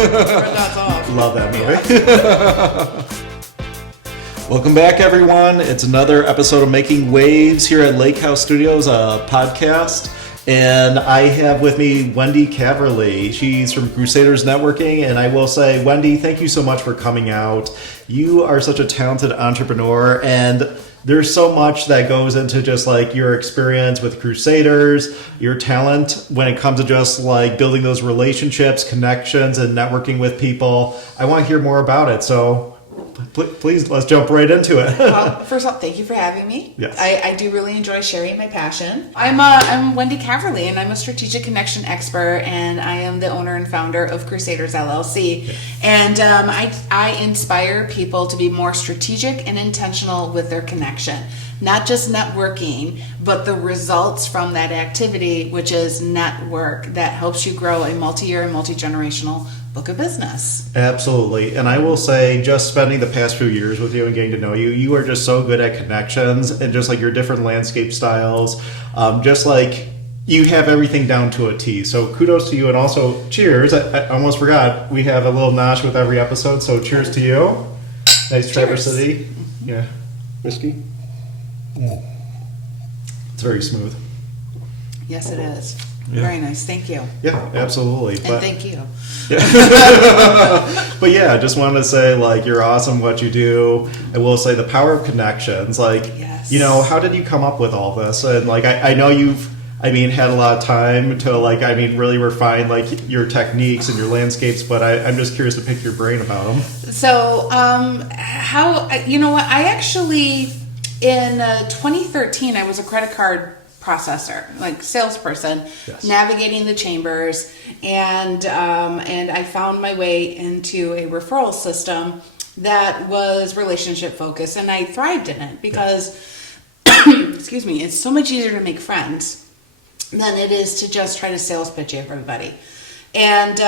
That's off. Love that movie. Welcome back, everyone. It's another episode of Making Waves here at Lakehouse Studios, a podcast. And I have with me Wendy Caverly. She's from Crusaders Networking. And I will say, Wendy, thank you so much for coming out. You are such a talented entrepreneur, and there's so much that goes into just like your experience with Crusaders, your talent when it comes to just like building those relationships, connections, and networking with people. I want to hear more about it. So please, let's jump right into it. Well, first of all, thank you for having me. Yes. I do really enjoy sharing my passion. I'm Wendy Caverly, and I'm a strategic connection expert, and I am the owner and founder of Crusaders LLC. Yeah. And I inspire people to be more strategic and intentional with their connection. Not just networking, but the results from that activity, which is network, that helps you grow a multi-year and multi-generational book of business. Absolutely. And I will say, just spending the past few years with you and getting to know you, you are just so good at connections and just like your different landscape styles. Just like you have everything down to a T. So kudos to you. And also cheers. I almost forgot. We have a little nosh with every episode. So cheers to you. Nice Traverse City. Yeah. Whiskey. It's very smooth. Yes, it is. Yeah. Very nice. Thank you. Yeah, absolutely. And thank you. But yeah, I just wanted to say, like, you're awesome what you do. I will say the power of connections. Like, yes. You know, how did you come up with all this? And like, I know you've, had a lot of time to like, really refine like your techniques and your landscapes, but I'm just curious to pick your brain about them. So, I actually, in 2013, I was a credit card processor, like salesperson, yes. Navigating the chambers, and I found my way into a referral system that was relationship focused, and I thrived in it because, excuse me, it's so much easier to make friends than it is to just try to sales pitch everybody, and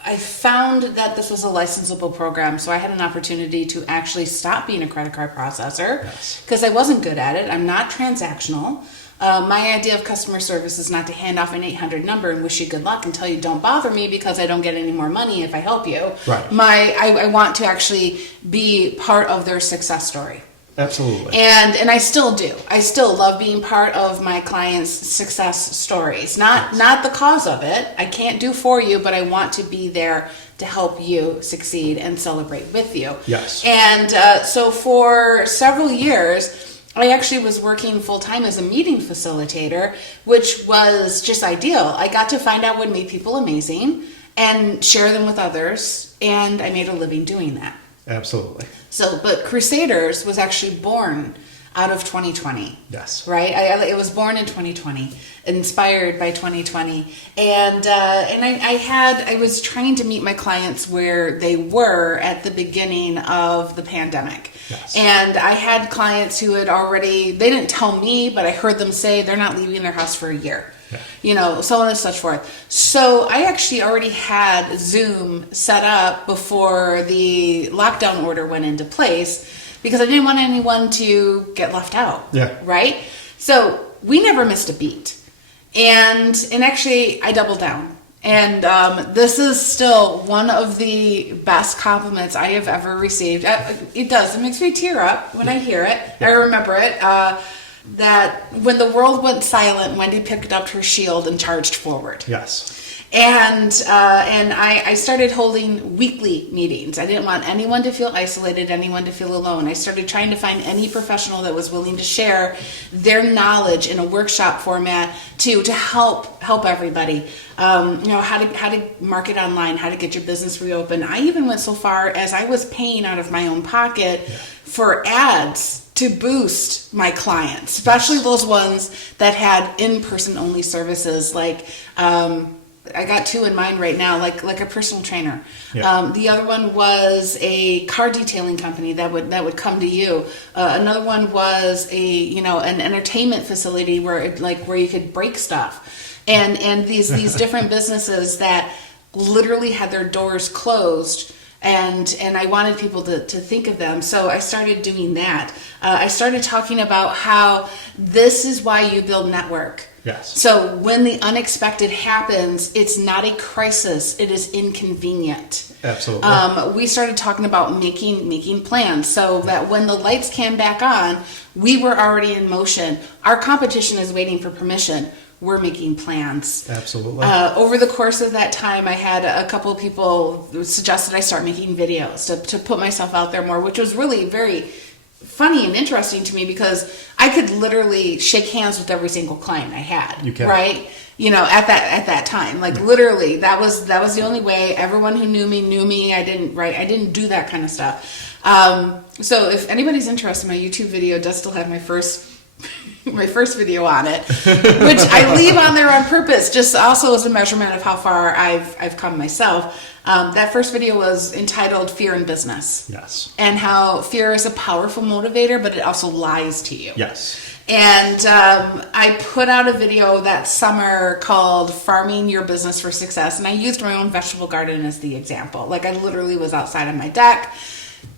I found that this was a licensable program, so I had an opportunity to actually stop being a credit card processor because I wasn't good at it. I'm not transactional. My idea of customer service is not to hand off an 800 number and wish you good luck and tell you don't bother me because I don't get any more money if I help you. Right. I want to actually be part of their success story. Absolutely. And I still do. I still love being part of my clients' success stories. Not the cause of it. I can't do for you, but I want to be there to help you succeed and celebrate with you. Yes. And so for several years, I actually was working full-time as a meeting facilitator, which was just ideal. I got to find out what made people amazing and share them with others, and I made a living doing that. Absolutely. So, but Crusaders was actually born out of 2020. Yes. Right? It was born in 2020, inspired by 2020. And I was trying to meet my clients where they were at the beginning of the pandemic. Yes. And I had clients who had already, they didn't tell me, but I heard them say they're not leaving their house for a year. Yeah. So on and so forth. So I actually already had Zoom set up before the lockdown order went into place because I didn't want anyone to get left out. Yeah. Right? So we never missed a beat. And actually I doubled down. And this is still one of the best compliments I have ever received. It does. It makes me tear up when I hear it. Yeah. I remember it. That when the world went silent, Wendy picked up her shield and charged forward. Yes. And I started holding weekly meetings. I didn't want anyone to feel isolated, anyone to feel alone. I started trying to find any professional that was willing to share their knowledge in a workshop format to help everybody. How to market online, how to get your business reopened. I even went so far as I was paying out of my own pocket for ads to boost my clients, especially those ones that had in-person only services. Like I got two in mind right now, like a personal trainer. Yeah. The other one was a car detailing company that would come to you. Another one was an entertainment facility where you could break stuff, and these different businesses that literally had their doors closed. And I wanted people to think of them. So I started doing that. I started talking about how this is why you build network. Yes. So when the unexpected happens, it's not a crisis, it is inconvenient. Absolutely. We started talking about making plans so that when the lights came back on, we were already in motion. Our competition is waiting for permission. We're making plans. Absolutely. Over the course of that time, I had a couple of people suggested I start making videos to put myself out there more, which was really very funny and interesting to me because I could literally shake hands with every single client I had. You can. Right? You know, at that time, like literally, that was the only way. Everyone who knew me. I didn't do that kind of stuff. So if anybody's interested, my YouTube video does still have my first video on it, which I leave on there on purpose, just also as a measurement of how far I've come myself. That first video was entitled "Fear in Business." Yes. And how fear is a powerful motivator, but it also lies to you. Yes. And I put out a video that summer called "Farming Your Business for Success," and I used my own vegetable garden as the example. Like I literally was outside on my deck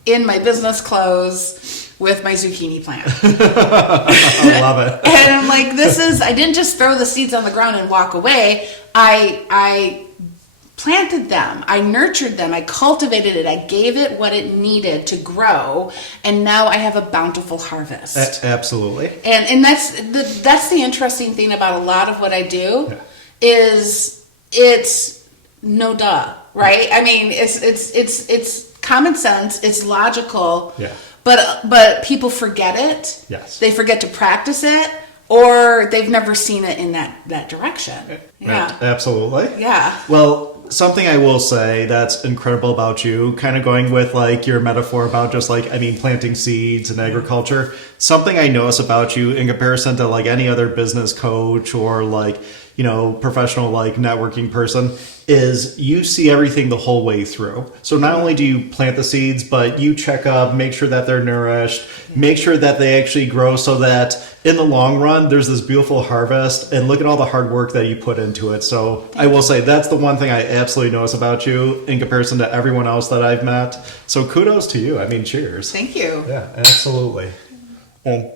in my business clothes with my zucchini plant. I love it. And I'm like, I didn't just throw the seeds on the ground and walk away. I planted them. I nurtured them. I cultivated it. I gave it what it needed to grow. And now I have a bountiful harvest. Absolutely. And that's the interesting thing about a lot of what I do is it's no duh, right? I mean, it's common sense. It's logical. Yeah. But people forget it. Yes. They forget to practice it, or they've never seen it in that direction. Yeah. Absolutely. Yeah. Well, something I will say that's incredible about you, kind of going with like your metaphor about just like, planting seeds and agriculture. Something I notice about you in comparison to like any other business coach or like, professional like networking person is you see everything the whole way through. So not only do you plant the seeds, but you check up, make sure that they're nourished, make sure that they actually grow so that in the long run, there's this beautiful harvest and look at all the hard work that you put into it. So I will say that's the one thing I absolutely notice about you in comparison to everyone else that I've met. So kudos to you. Cheers. Thank you. Yeah, absolutely. And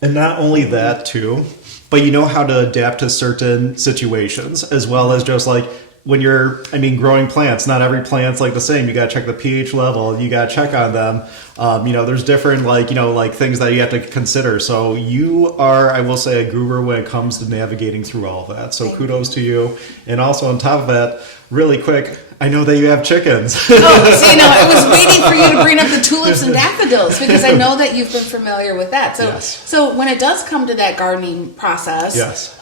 not only that too, but you know how to adapt to certain situations as well as just like when you're, growing plants, not every plant's like the same. You got to check the pH level. You got to check on them. There's different like things that you have to consider. So you are, I will say, a guru when it comes to navigating through all of that. So kudos to you. And also on top of that, really quick, I know that you have chickens. I was waiting for you to bring up the tulips and daffodils because I know that you've been familiar with that. So, yes. So when it does come to that gardening process, yes.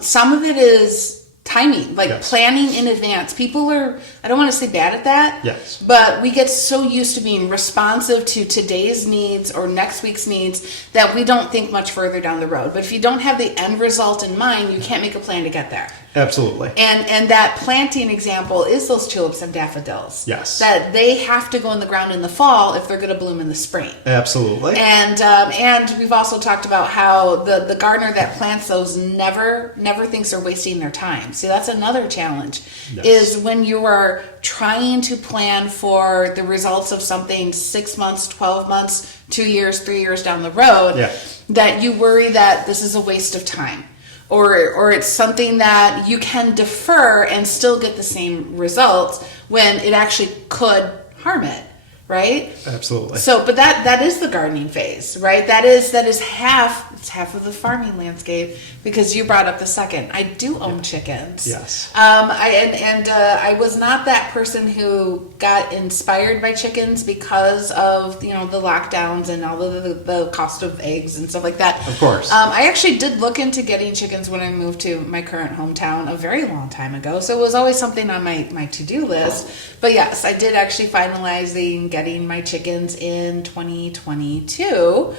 Some of it is timing, like yes. planning in advance. People are, I don't want to say bad at that, yes. but we get so used to being responsive to today's needs or next week's needs that we don't think much further down the road. But if you don't have the end result in mind, you can't make a plan to get there. Absolutely. And that planting example is those tulips and daffodils. Yes. That they have to go in the ground in the fall if they're going to bloom in the spring. Absolutely. And we've also talked about how the gardener that plants those never thinks they're wasting their time. See, that's another challenge, yes. Is when you are trying to plan for the results of something 6 months, 12 months, 2 years, 3 years down the road, yeah. that you worry that this is a waste of time. Or it's something that you can defer and still get the same results when it actually could harm it, right? Absolutely. So, but that is the gardening phase, right? That is half of the farming landscape because you brought up the second. I do own chickens. Yes. I was not that person who got inspired by chickens because of the lockdowns and all the cost of eggs and stuff like that. Of course. I actually did look into getting chickens when I moved to my current hometown a very long time ago. So it was always something on my to-do list. But yes, I did actually finalizing getting my chickens in 2022.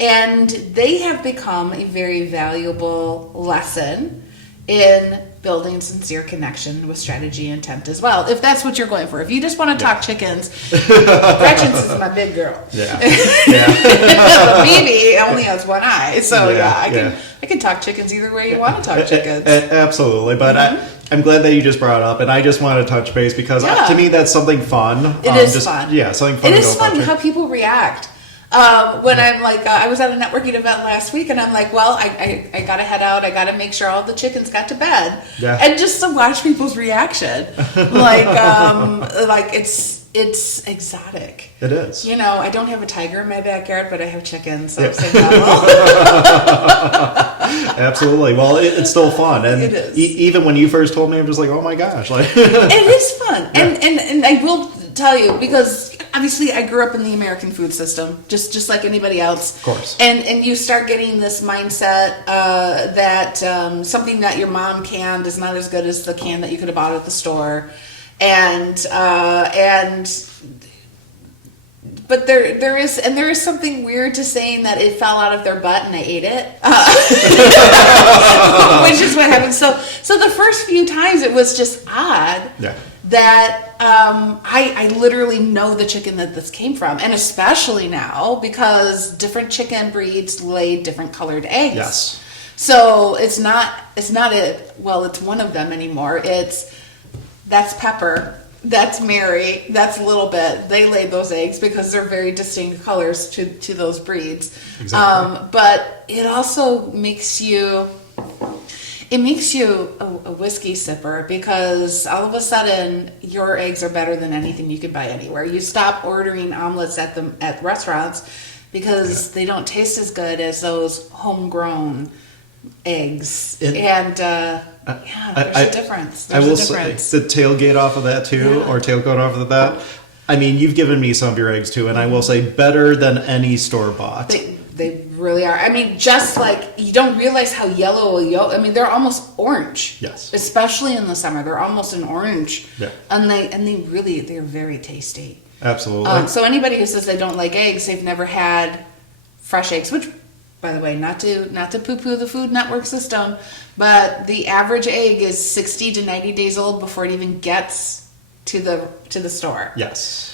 And they have become a very valuable lesson in building sincere connection with strategy and intent as well. If that's what you're going for. If you just want to talk chickens, Gretchen's is my big girl. Yeah. But Mimi only has one eye. So I can talk chickens either way you want to talk chickens. Absolutely. But I'm glad that you just brought it up, and I just want to touch base because to me that's something fun. It is fun. Yeah, something fun. It is fun how people react. when I'm like, I was at a networking event last week, and I'm like, well, I got to head out. I got to make sure all the chickens got to bed, and just to watch people's reaction, like it's exotic. It is. You know, I don't have a tiger in my backyard, but I have chickens. So same level. Absolutely. Well, it's still fun, and it is. Even when you first told me, I'm just like, oh my gosh, like it is fun, and I will tell you, because obviously I grew up in the American food system, just like anybody else. Of course. And you start getting this mindset that something that your mom canned is not as good as the can that you could have bought at the store, but there is something weird to saying that it fell out of their butt and they ate it, which is what happened. So the first few times it was just odd. Yeah. That I literally know the chicken that this came from, and especially now because different chicken breeds lay different colored eggs. Yes. So it's one of them anymore. That's Pepper, that's Mary, that's Little Bit. They laid those eggs because they're very distinct colors to those breeds. Exactly. But it also makes you a whiskey sipper, because all of a sudden your eggs are better than anything you could buy anywhere. You stop ordering omelets at restaurants because they don't taste as good as those homegrown eggs. There's a difference. I will say the tailgate off of that too, or tailcoat off of that. I mean, you've given me some of your eggs too, and I will say better than any store bought. They really are. I mean, just like you don't realize how yellow I mean, they're almost orange. Yes. Especially in the summer, they're almost an orange. Yeah. And they're very tasty. Absolutely. So anybody who says they don't like eggs, they've never had fresh eggs. Which, by the way, not to poo-poo the Food Network system, but the average egg is 60 to 90 days old before it even gets to the store. Yes.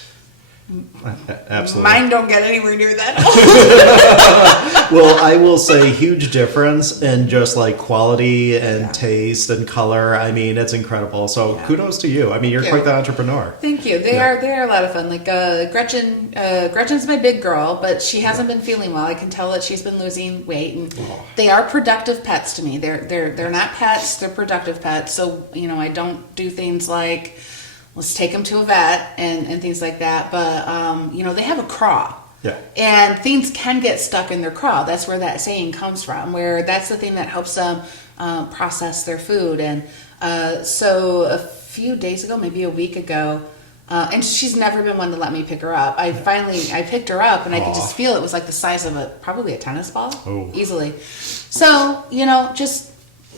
Absolutely. Mine don't get anywhere near that. Well, I will say huge difference in just like quality and taste and color. I mean, it's incredible. So kudos to you. I mean, you're quite the entrepreneur. Thank you. They are a lot of fun. Like Gretchen's my big girl, but she hasn't been feeling well. I can tell that she's been losing weight, and they are productive pets to me. They're not pets. They're productive pets. So I don't do things like, let's take them to a vet and things like that. But, they have a craw. Yeah. And things can get stuck in their craw. That's where that saying comes from, where that's the thing that helps them process their food. And so a few days ago, maybe a week ago, and she's never been one to let me pick her up. I picked her up, and I could just feel it was like the size of probably a tennis ball, easily. So, just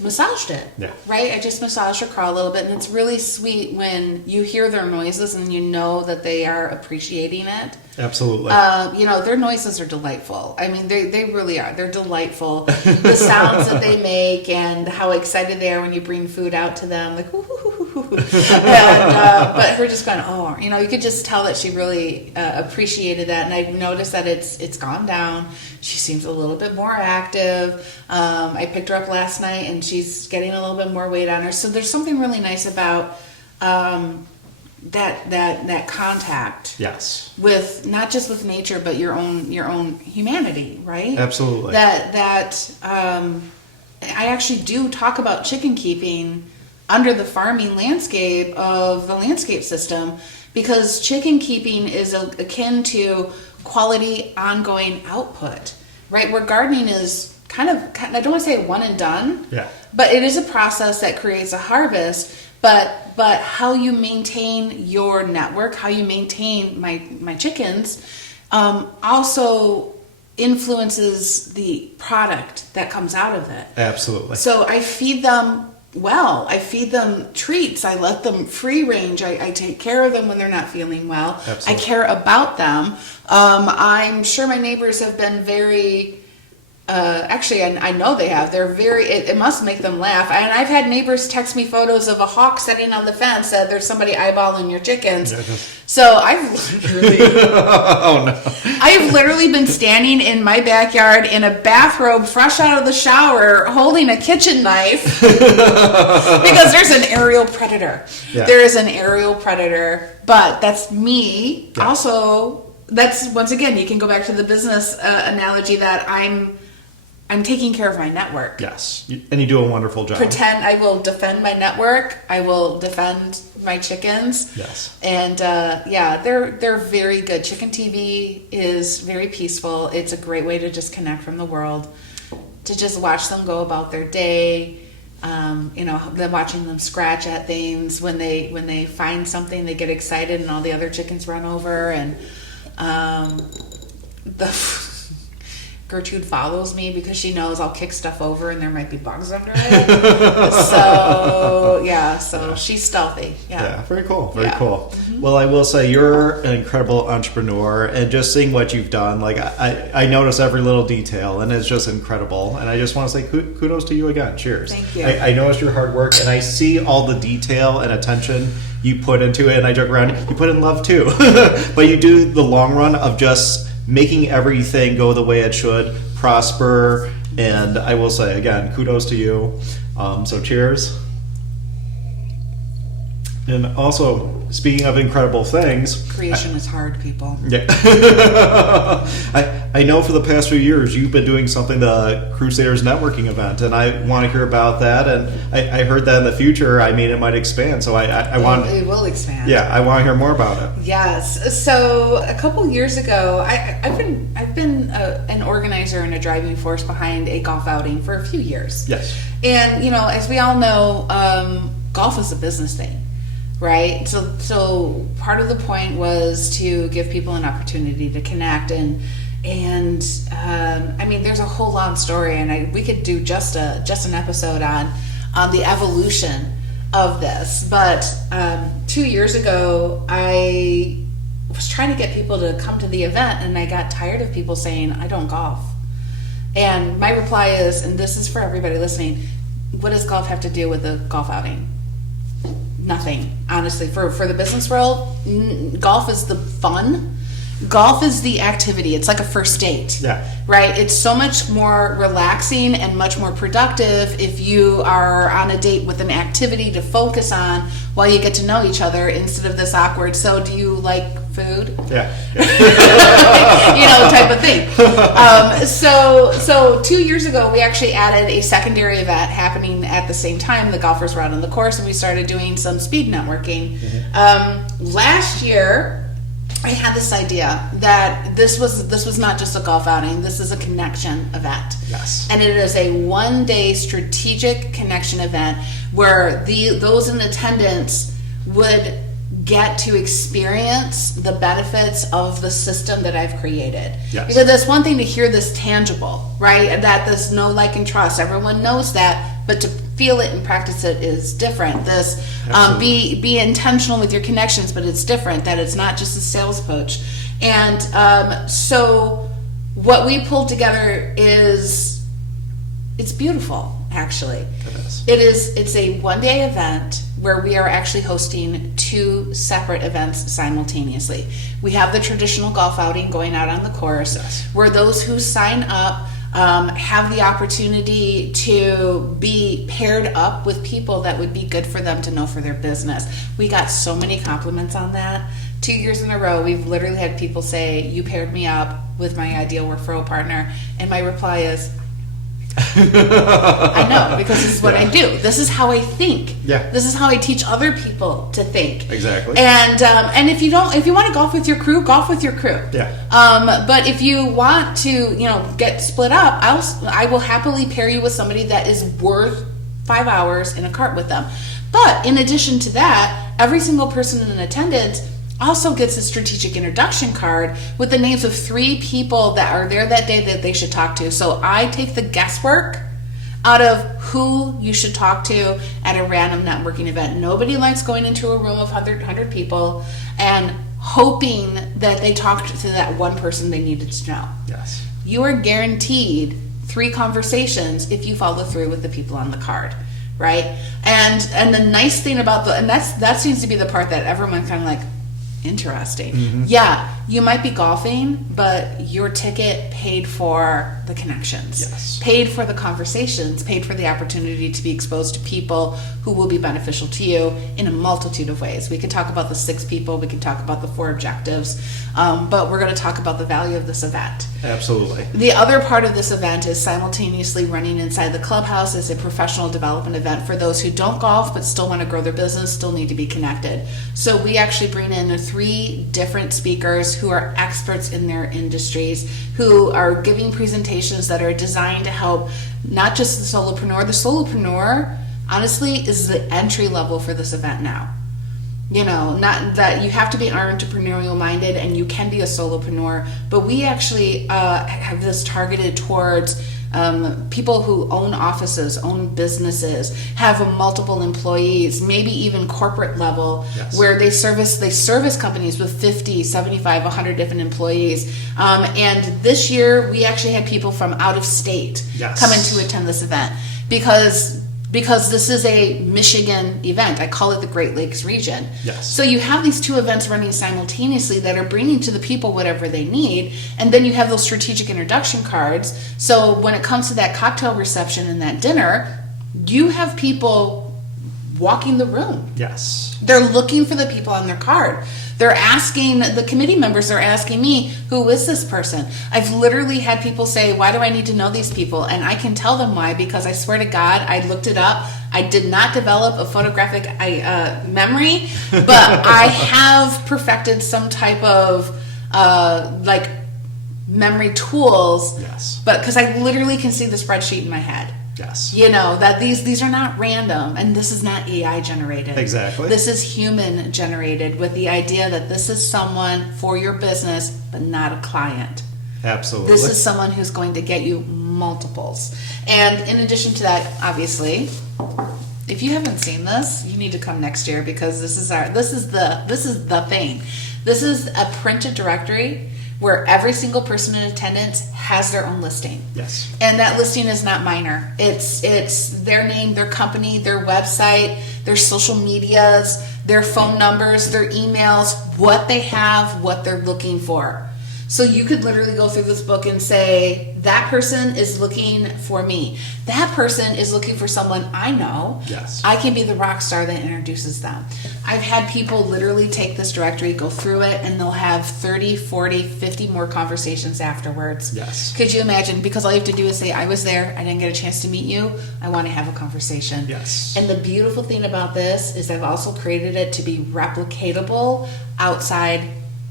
massaged it, right? I just massaged her craw a little bit, and it's really sweet when you hear their noises and you know that they are appreciating it. Absolutely. Their noises are delightful. I mean, they really are. They're delightful. The sounds that they make and how excited they are when you bring food out to them, like, but her just going, you could just tell that she really appreciated that. And I've noticed that it's gone down. She seems a little bit more active. I picked her up last night, and she's getting a little bit more weight on her. So there's something really nice about that contact. Yes. With not just with nature, but your own humanity, right? Absolutely. I actually do talk about chicken keeping under the farming landscape of the landscape system, because chicken keeping is akin to quality ongoing output, right? Where gardening is kind of I don't want to say one and done, but it is a process that creates a harvest. But how you maintain your network, how you maintain my chickens, also influences the product that comes out of it. Absolutely. So I feed them well. I feed them treats. I let them free range. I take care of them when they're not feeling well. Absolutely. I care about them. I'm sure my neighbors have been very... actually, I know they have. They're very... It must make them laugh. And I've had neighbors text me photos of a hawk sitting on the fence that there's somebody eyeballing your chickens. So I've literally... I've literally been standing in my backyard in a bathrobe, fresh out of the shower, holding a kitchen knife because there's an aerial predator. Yeah. There is an aerial predator, but that's me also that's, once again, you can go back to the business analogy that I'm taking care of my network. Yes, and you do a wonderful job. Pretend I will defend my network. I will defend my chickens. Yes. And they're very good. Chicken TV is very peaceful. It's a great way to just connect from the world, to just watch them go about their day. Then watching them scratch at things. When they find something, they get excited, and all the other chickens run over. And Gertrude follows me because she knows I'll kick stuff over and there might be bugs under it. So she's stealthy. Yeah, very cool. Very Yeah. cool. Mm-hmm. Well, I will say you're an incredible entrepreneur, and just seeing what you've done, like I notice every little detail, and it's just incredible. And I just want to say kudos to you again. Cheers. Thank you. I noticed your hard work, and I see all the detail and attention you put into it, and I joke around, you put in love too. But you do the long run of just making everything go the way it should, prosper, and I will say again, kudos to you. So cheers. And also, speaking of incredible things, Creation is hard, people. yeah. I know for the past few years you've been doing something, the Crusaders Networking Event, and I want to hear about that. And I heard that in the future, it might expand. So I want It will expand. Yeah, I want to hear more about it. Yes. So a couple years ago, I've been an organizer and a driving force behind a golf outing for a few years. Yes. And as we all know, golf is a business thing. Right. So part of the point was to give people an opportunity to connect, and there's a whole long story, and we could do just an episode on the evolution of this. But 2 years ago, I was trying to get people to come to the event, and I got tired of people saying, I don't golf. And my reply is, and this is for everybody listening, what does golf have to do with a golf outing? Nothing, honestly. For the business world, golf is the fun. Golf is the activity. It's like a first date. Yeah. Right? It's so much more relaxing and much more productive if you are on a date with an activity to focus on while you get to know each other, instead of this awkward, so do you like food? Yeah. Type of thing. So 2 years ago, we actually added a secondary event happening at the same time. The golfers were out on the course, and we started doing some speed networking. Mm-hmm. Last year, I had this idea that this was not just a golf outing. This is a connection event. Yes. And it is a one-day strategic connection event where those in attendance would get to experience the benefits of the system that I've created. Yes. Because it's one thing to hear this tangible, right? That this know, like, and trust. Everyone knows that, but to feel it and practice it is different. This be intentional with your connections, but it's different. That it's not just a sales pitch. And so what we pulled together it's beautiful, actually. It is. It's a one-day event where we are actually hosting two separate events simultaneously. We have the traditional golf outing going out on the course, Yes. where those who sign up have the opportunity to be paired up with people that would be good for them to know for their business. We got so many compliments on that. 2 years in a row, we've literally had people say, you paired me up with my ideal referral partner. And my reply is, I know, because this is what I do. This is how I think. Yeah. This is how I teach other people to think. Exactly. And if you want to golf with your crew, golf with your crew. Yeah. But if you want to, get split up, I will happily pair you with somebody that is worth 5 hours in a cart with them. But in addition to that, every single person in attendance also gets a strategic introduction card with the names of 3 people that are there that day that they should talk to. So I take the guesswork out of who you should talk to at a random networking event. Nobody likes going into a room of 100 people and hoping that they talked to that one person they needed to know. Yes. You are guaranteed 3 conversations if you follow through with the people on the card, right? And the nice thing about that seems to be the part that everyone kind of like, Interesting. Yeah, you might be golfing, but your ticket paid for the connections, Yes. paid for the conversations, paid for the opportunity to be exposed to people who will be beneficial to you in a multitude of ways. We could talk about the 6 people, we could talk about the 4 objectives, but we're going to talk about the value of this event. Absolutely. The other part of this event is simultaneously running inside the clubhouse as a professional development event for those who don't golf but still want to grow their business, still need to be connected. So we actually bring in 3 different speakers who are experts in their industries, who are giving presentations that are designed to help not just the solopreneur. The solopreneur, honestly, is the entry level for this event now. You know, not that you have to be entrepreneurial minded and you can be a solopreneur, but we actually have this targeted towards people who own offices, own businesses, have multiple employees, maybe even corporate level, Yes. where they service companies with 50, 75, 100 different employees. And this year we actually had people from out of state Yes. come in to attend this event because this is a Michigan event. I call it the Great Lakes region. Yes. So you have these 2 events running simultaneously that are bringing to the people whatever they need, and then you have those strategic introduction cards. So when it comes to that cocktail reception and that dinner, you have people walking the room. Yes. They're looking for the people on their card. They're asking, the committee members are asking me, who is this person? I've literally had people say, why do I need to know these people? And I can tell them why, because I swear to God, I looked it up. I did not develop a photographic memory, but I have perfected some type of like memory tools. Yes. But because I literally can see the spreadsheet in my head. Yes. You know, that these are not random, and this is not AI generated. Exactly. This is human generated, with the idea that this is someone for your business, but not a client. Absolutely. This is someone who's going to get you multiples. And in addition to that, obviously, if you haven't seen this, you need to come next year, because this is the thing. This is a printed directory where every single person in attendance has their own listing. Yes. And that listing is not minor. It's their name, their company, their website, their social medias, their phone numbers, their emails, what they have, what they're looking for. So you could literally go through this book and say, that person is looking for me. That person is looking for someone I know. Yes. I can be the rock star that introduces them. I've had people literally take this directory, go through it, and they'll have 30, 40, 50 more conversations afterwards. Yes. Could you imagine? Because all you have to do is say, I was there, I didn't get a chance to meet you, I want to have a conversation. Yes. And the beautiful thing about this is I've also created it to be replicatable outside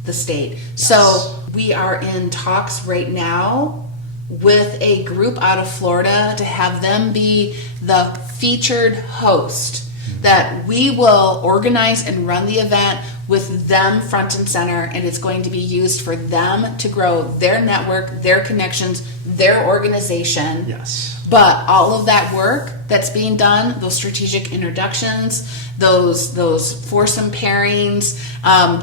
the state. Yes. So we are in talks right now with a group out of Florida to have them be the featured host, that we will organize and run the event with them front and center, and it's going to be used for them to grow their network, their connections, their organization. Yes. But all of that work that's being done, those strategic introductions, those foursome pairings,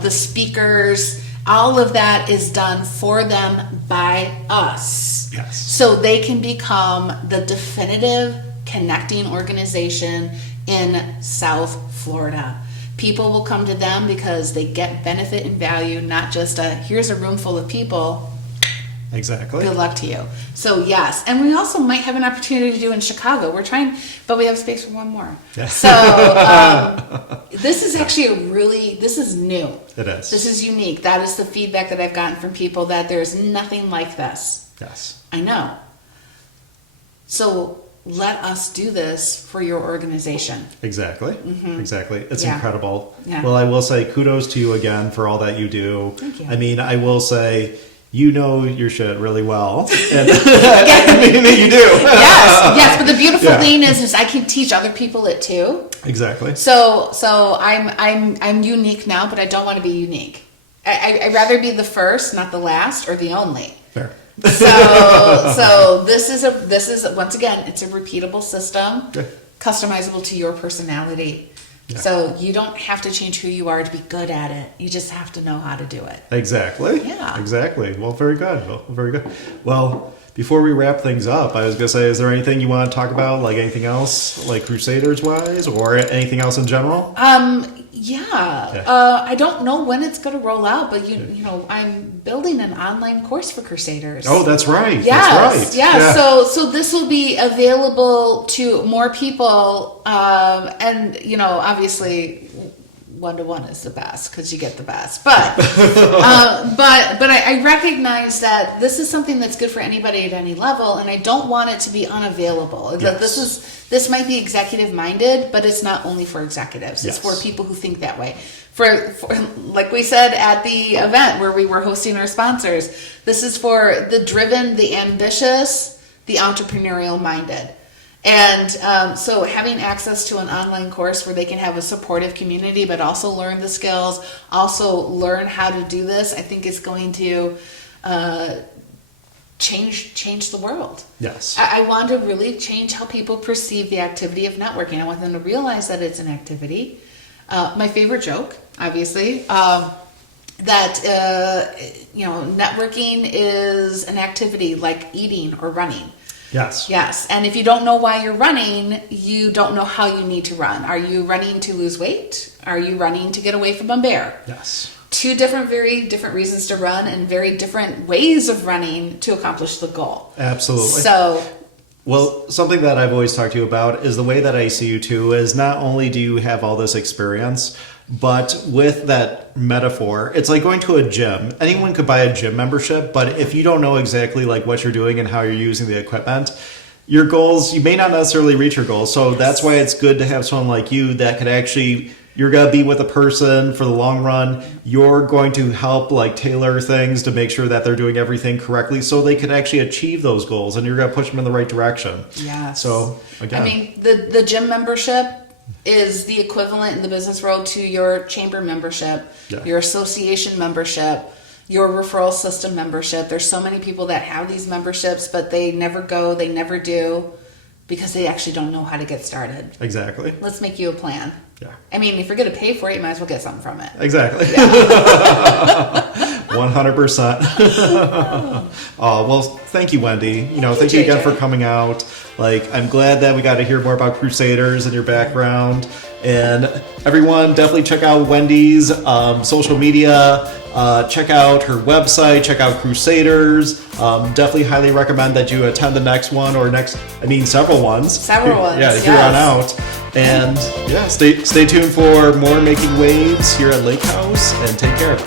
the speakers, all of that is done for them by us. Yes. So they can become the definitive connecting organization in South Florida. People will come to them because they get benefit and value, not just here's a room full of people. Exactly. Good luck to you. So yes, and we also might have an opportunity to do in Chicago. We're trying, but we have space for one more. Yeah. So this is actually this is new. It is. This is unique. That is the feedback that I've gotten from people, that there's nothing like this. Yes. I know. So let us do this for your organization. Exactly. Exactly. It's Yeah. incredible. Yeah. Well, I will say kudos to you again for all that you do. Thank you. I mean, I will say you know your shit really well. And I mean, you do. Yes, but the beautiful Yeah. thing is I can teach other people it too. Exactly. So I'm unique now, but I don't want to be unique. I'd rather be the first, not the last, or the only. Fair. So this is once again, it's a repeatable system, Okay. customizable to your personality. Yeah. So you don't have to change who you are to be good at it. You just have to know how to do it. Exactly. Yeah. Exactly. Well, very good. Well, very good. Well, before we wrap things up, I was going to say, is there anything you want to talk about, like anything else, like Crusaders wise, or anything else in general? Yeah, I don't know when it's going to roll out, but you know, I'm building an online course for Crusaders. Oh, that's right. Yes, that's right. yeah. So this will be available to more people, and you know, obviously, 1-to-1 is the best because you get the best. But but I recognize that this is something that's good for anybody at any level, and I don't want it to be unavailable. Yes. This might be executive minded, but it's not only for executives. It's for people who think that way. For like we said at the event where we were hosting our sponsors, this is for the driven, the ambitious, the entrepreneurial minded. And so having access to an online course where they can have a supportive community, but also learn the skills, also learn how to do this, I think is going to change the world. Yes. I want to really change how people perceive the activity of networking. I want them to realize that it's an activity. My favorite joke, obviously, that you know, networking is an activity like eating or running. Yes. And if you don't know why you're running, you don't know how you need to run. Are you running to lose weight? Are you running to get away from a bear? Yes. Two very different reasons to run and very different ways of running to accomplish the goal. Absolutely. So, well, something that I've always talked to you about is the way that I see you too is not only do you have all this experience, but with that metaphor, it's like going to a gym. Anyone could buy a gym membership, but if you don't know exactly like what you're doing and how you're using the equipment, your goals, you may not necessarily reach your goals. So that's why it's good to have someone like you that could actually, you're going to be with a person for the long run. You're going to help like tailor things to make sure that they're doing everything correctly so they could actually achieve those goals, and you're going to push them in the right direction. yeah. So again, I mean, the gym membership is the equivalent in the business world to your chamber membership, your association membership, your referral system membership. There's so many people that have these memberships, but they never go, they never do, because they actually don't know how to get started. Exactly. Let's make you a plan. Yeah. I mean, if you're going to pay for it, you might as well get something from it. Exactly. 100%. Well, thank you, Wendy. Thank you again JJ. for coming out. Like, I'm glad that we got to hear more about Crusaders and your background. And everyone, definitely check out Wendy's social media. Check out her website. Check out Crusaders. Definitely highly recommend that you attend the next one several ones. Several ones. Yeah, here on out. And stay tuned for more Making Waves here at Lakehouse, and take care.